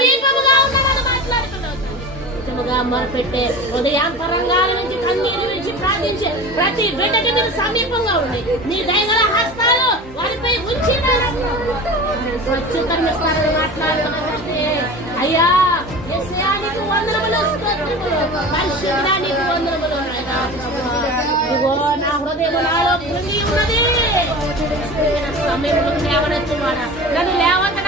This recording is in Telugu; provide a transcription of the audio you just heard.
సమీపముగా ఉన్నామని మాట్లాడుతున్నావు. మొరపెట్టే హృదయాంతరంగాల నుంచి కన్నీరు నుంచి ప్రార్థించే ప్రతి బిడ్డకి మీరు సమీపంగా ఉన్నాయి. నీ దయగల హస్తాలు వారిపై ఉంచి స్వచ్ఛతనిస్తారని మాట్లాడుతున్నారంటే అయ్యా యెషయానికి వందనములు, స్తోత్రములు, పరిశుద్ధానికి వందనములు. ఇదిగో నా హృదయం నాలో కృంగి ఉన్నది. సమయంలో లేవనెత్తువాడా, నన్ను లేవన